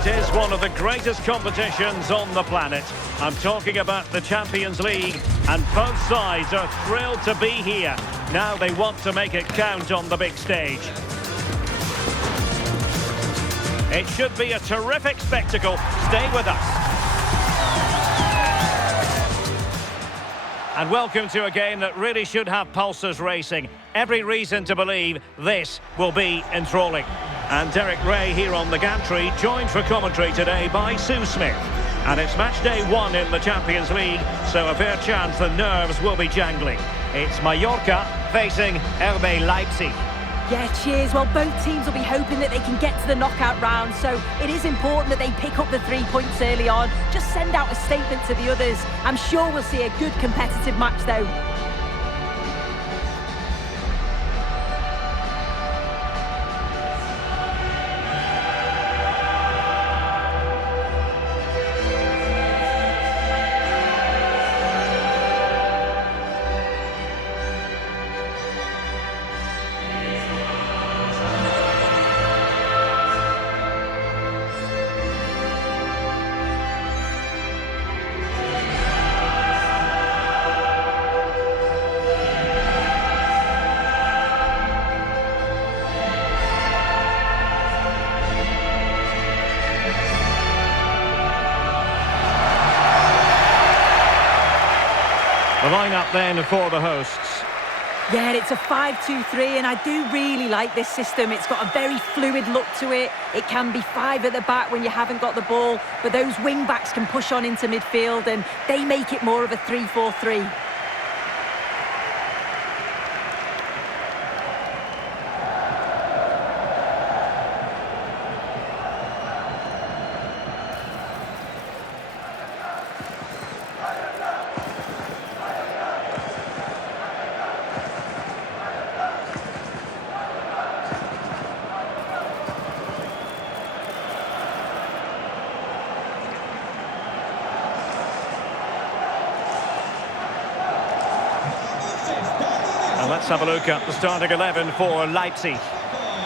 It is one of the greatest competitions on the planet. I'm talking about the Champions League, and both sides are thrilled to be here. Now they want to make it count on the big stage. It should be a terrific spectacle. Stay with us. And welcome to a game that really should have pulses racing. Every reason to believe this will be enthralling. And Derek Ray here on the gantry, joined for commentary today by Sue Smith. And it's match day 1 in the Champions League, so a fair chance the nerves will be jangling. It's Mallorca facing RB Leipzig. Yeah, cheers. Well, both teams will be hoping that they can get to the knockout round, so it is important that they pick up the 3 points early on. Just send out a statement to the others. I'm sure we'll see a good competitive match, though. The line-up then for the hosts. Yeah, it's a 5-2-3, and I do really like this system. It's got a very fluid look to it. It can be 5 at the back when you haven't got the ball, but those wing-backs can push on into midfield, and they make it more of a 3-4-3. Let's have a look at the starting 11 for Leipzig.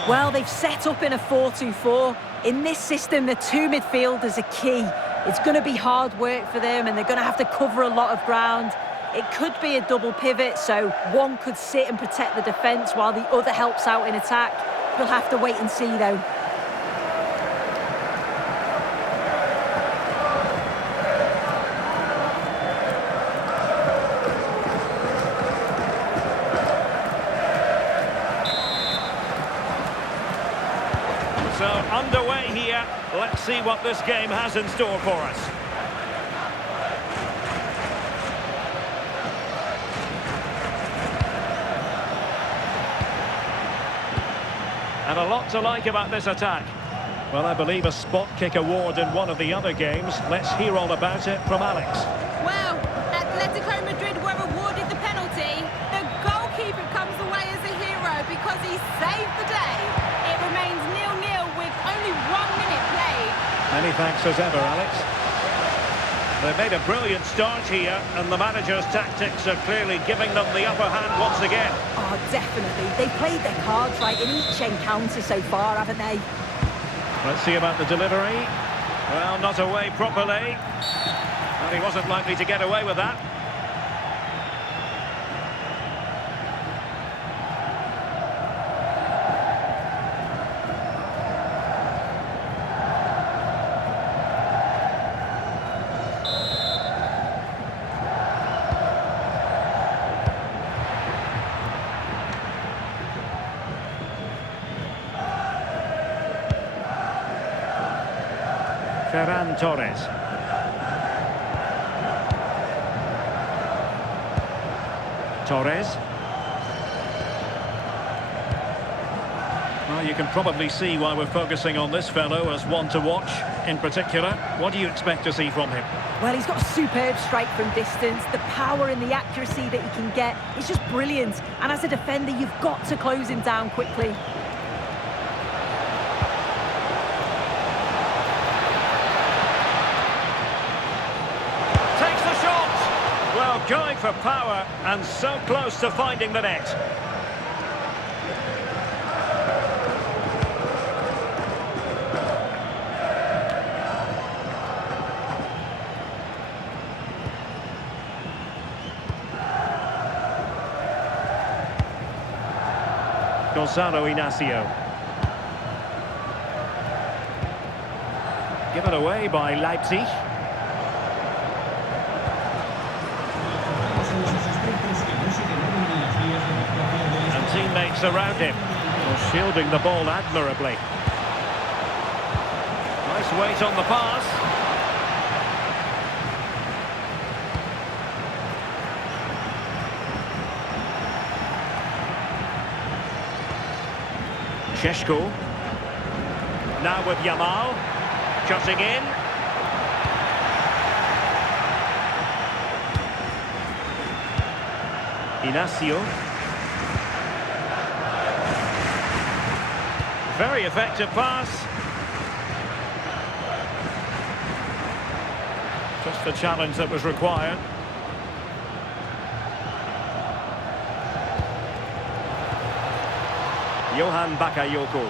Well, they've set up in a 4-2-4. In this system, the 2 midfielders are key. It's going to be hard work for them, and they're going to have to cover a lot of ground. It could be a double pivot, so one could sit and protect the defence while the other helps out in attack. We'll have to wait and see, though. So underway here. Let's see what this game has in store for us. And a lot to like about this attack. Well, I believe a spot kick award in one of the other games. Let's hear all about it from Alex. Well, Atletico Madrid were awarded the penalty. The goalkeeper comes away as a hero because he saved the day. It remains 0-0 with only 1 minute played. Many thanks as ever, Alex. They've made a brilliant start here, and the manager's tactics are clearly giving them the upper hand once again. Oh, definitely. They've played their cards right in each encounter so far, haven't they? Let's see about the delivery. Well, not away properly. And he wasn't likely to get away with that. Ferran Torres. Torres. Well, you can probably see why we're focusing on this fellow as one to watch in particular. What do you expect to see from him? Well, he's got a superb strike from distance. The power and the accuracy that he can get is just brilliant. And as a defender, you've got to close him down quickly. Going for power and so close to finding the net. Gonzalo Inacio. Given away by Leipzig. And teammates around him. Well, shielding the ball admirably. Nice weight on the pass. Sheshko. Now with Yamal. Cutting in. Inacio. Very effective pass. Just the challenge that was required. Johan Bakayoko.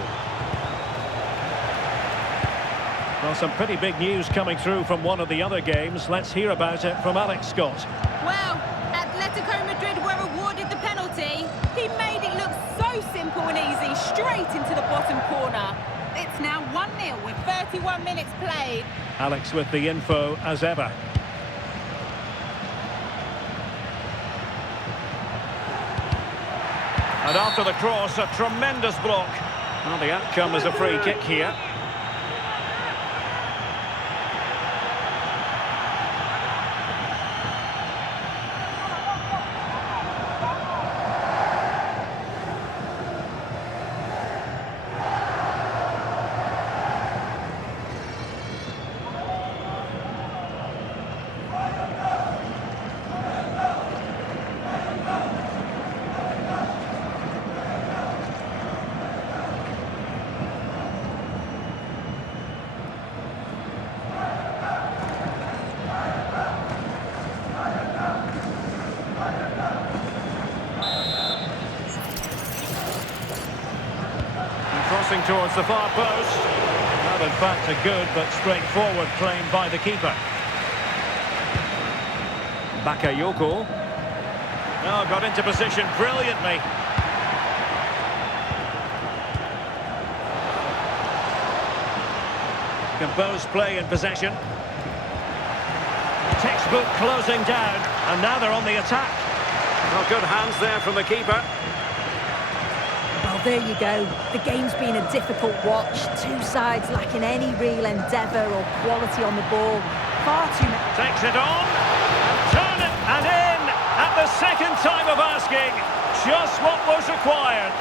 Well, some pretty big news coming through from one of the other games. Let's hear about it from Alex Scott. Well, Atletico Madrid were awarded the penalty. He made it look so simple and easy, straight into the bottom corner. It's now 1-0 with 31 minutes played. Alex with the info as ever. And after the cross, a tremendous block. Well, the outcome is a free kick here. Crossing towards the far post. Well, in fact, a good but straightforward claim by the keeper. Bakayoko. Oh, got into position brilliantly. Composed play in possession. Textbook closing down, and now they're on the attack. Well, good hands there from the keeper. Well, there you go. The game's been a difficult watch. Two sides lacking any real endeavour or quality on the ball. Far too many. Takes it on, turn it and in at the second time of asking. Just what was required.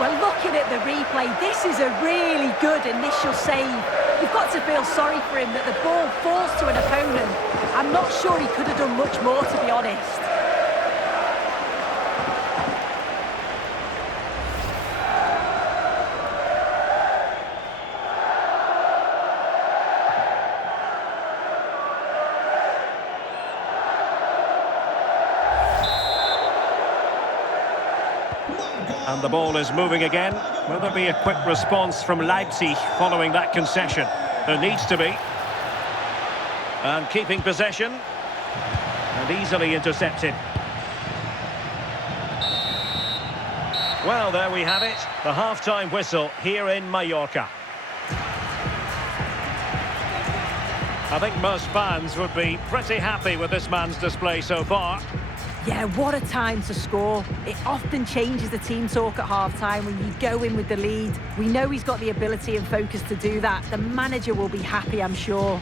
Well, looking at the replay, this is a really good initial save. You've got to feel sorry for him that the ball falls to an opponent. I'm not sure he could have done much more, to be honest. And the ball is moving again. Will there be a quick response from Leipzig following that concession? There needs to be. And keeping possession. And easily intercepted. Well, there we have it. The half-time whistle here in Mallorca. I think most fans would be pretty happy with this man's display so far. Yeah, what a time to score. It often changes the team talk at half-time when you go in with the lead. We know he's got the ability and focus to do that. The manager will be happy, I'm sure.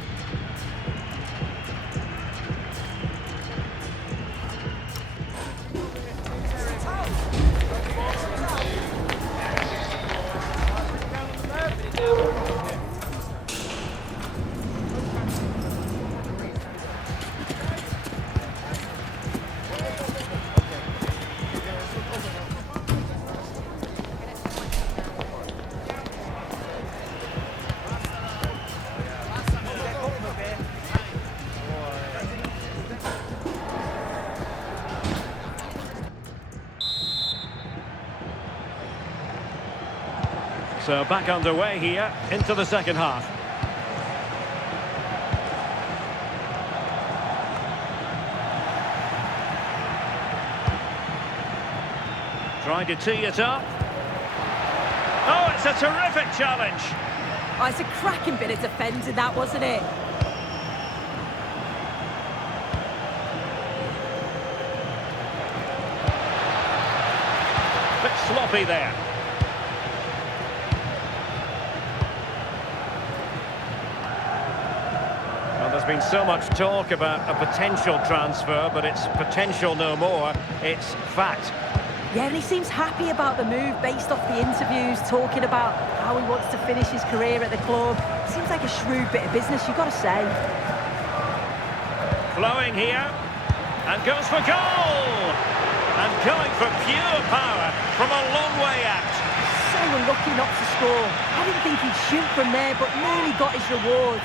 So back underway here into the second half. Trying to tee it up. Oh, it's a terrific challenge. Oh, it's a cracking bit of defending, that, wasn't it? Bit sloppy there. Well, there's been so much talk about a potential transfer, but it's potential no more. It's fact. Yeah, and he seems happy about the move based off the interviews, talking about how he wants to finish his career at the club. Seems like a shrewd bit of business, you've got to say. Flowing here, and goes for goal! And going for pure power from a long way out. So unlucky not to score. I didn't think he'd shoot from there, but nearly got his rewards.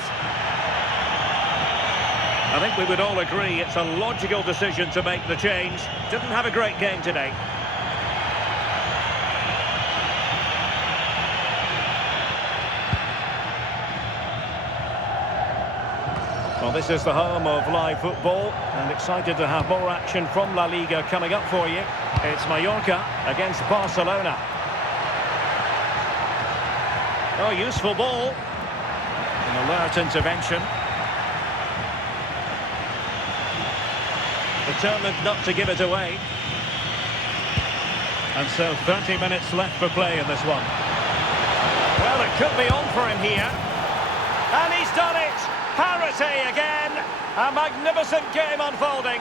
I think we would all agree it's a logical decision to make the change. Didn't have a great game today. Well, this is the home of live football, and excited to have more action from La Liga coming up for you. It's Mallorca against Barcelona. Oh, useful ball. An alert intervention. Determined not to give it away. And so 30 minutes left for play in this one. Well, it could be on for him here. And he's done it! Parity again! A magnificent game unfolding.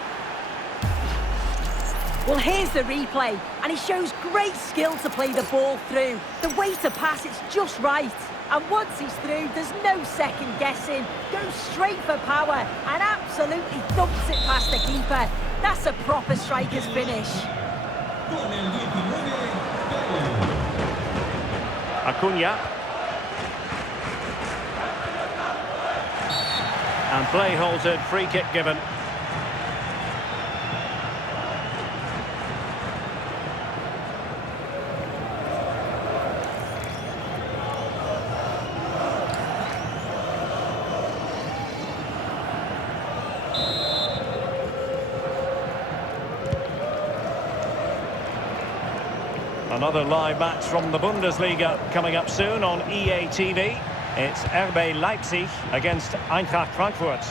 Well, here's the replay, and he shows great skill to play the ball through. The way to pass, it's just right. And once he's through, there's no second guessing. Goes straight for power and absolutely thumps it past the keeper. That's a proper striker's finish. Acuna. And play halted, free kick given. Another live match from the Bundesliga coming up soon on EA TV. It's RB Leipzig against Eintracht Frankfurt.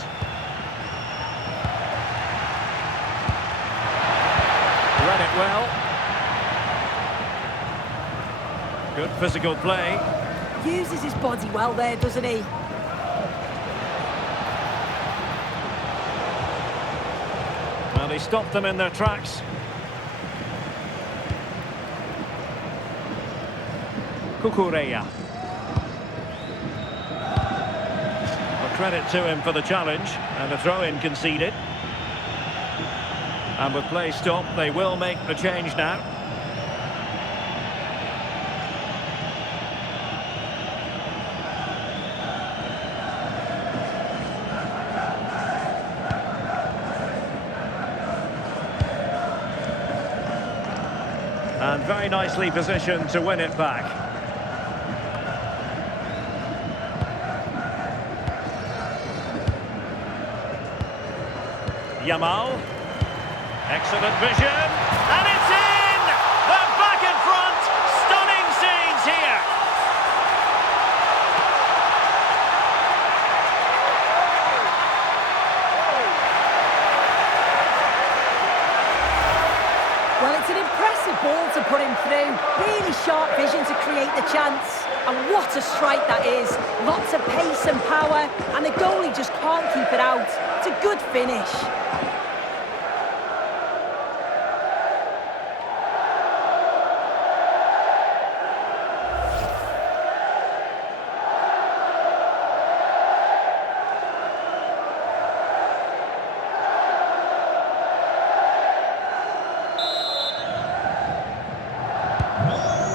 Read it well. Good physical play. Uses his body well there, doesn't he? Well, he stopped them in their tracks. Cucurella. Credit to him for the challenge, and a throw-in conceded. And with play stopped, they will make the change now. And very nicely positioned to win it back. Yamal, excellent vision, and it's in! They're back in front, stunning scenes here. Well, it's an impressive ball to put him through. Really sharp vision to create the chance. And what a strike that is. Lots of pace and power, and the goalie just can't keep it out. It's a good finish.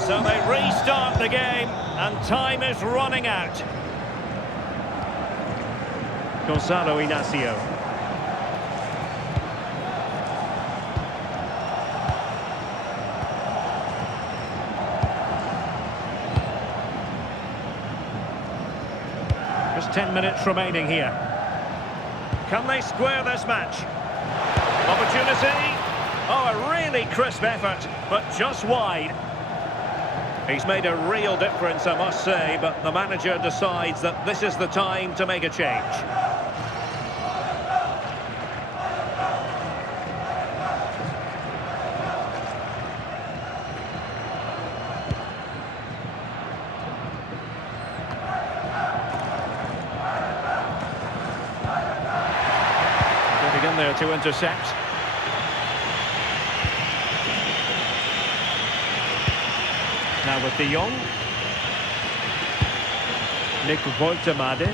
So they restart the game, and time is running out. Gonzalo Inacio. Just 10 minutes remaining here. Can they square this match? Opportunity. Oh, a really crisp effort, but just wide. He's made a real difference, I must say, but the manager decides that this is the time to make a change. Getting in there to intercept. Now with De Jong. Nick Woltemade.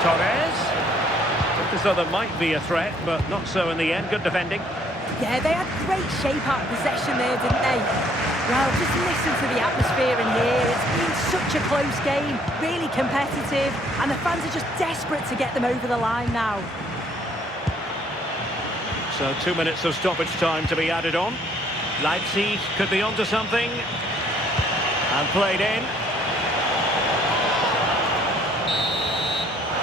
Torres. Looked as though there might be a threat, but not so in the end. Good defending. Yeah, they had great shape out possession there, didn't they? Well, just listen to the atmosphere in here. It's been such a close game, really competitive, and the fans are just desperate to get them over the line now. So 2 minutes of stoppage time to be added on. Leipzig could be onto something. And played in.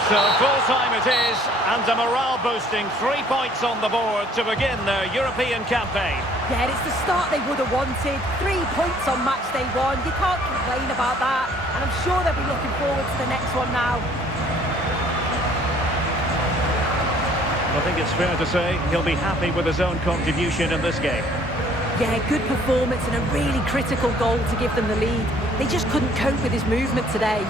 So full-time it is, and a morale-boosting 3 points on the board to begin their European campaign. Yeah, it's the start they would have wanted. 3 points on match day one. You can't complain about that. And I'm sure they'll be looking forward to the next one now. I think it's fair to say he'll be happy with his own contribution in this game. Yeah, good performance and a really critical goal to give them the lead. They just couldn't cope with his movement today.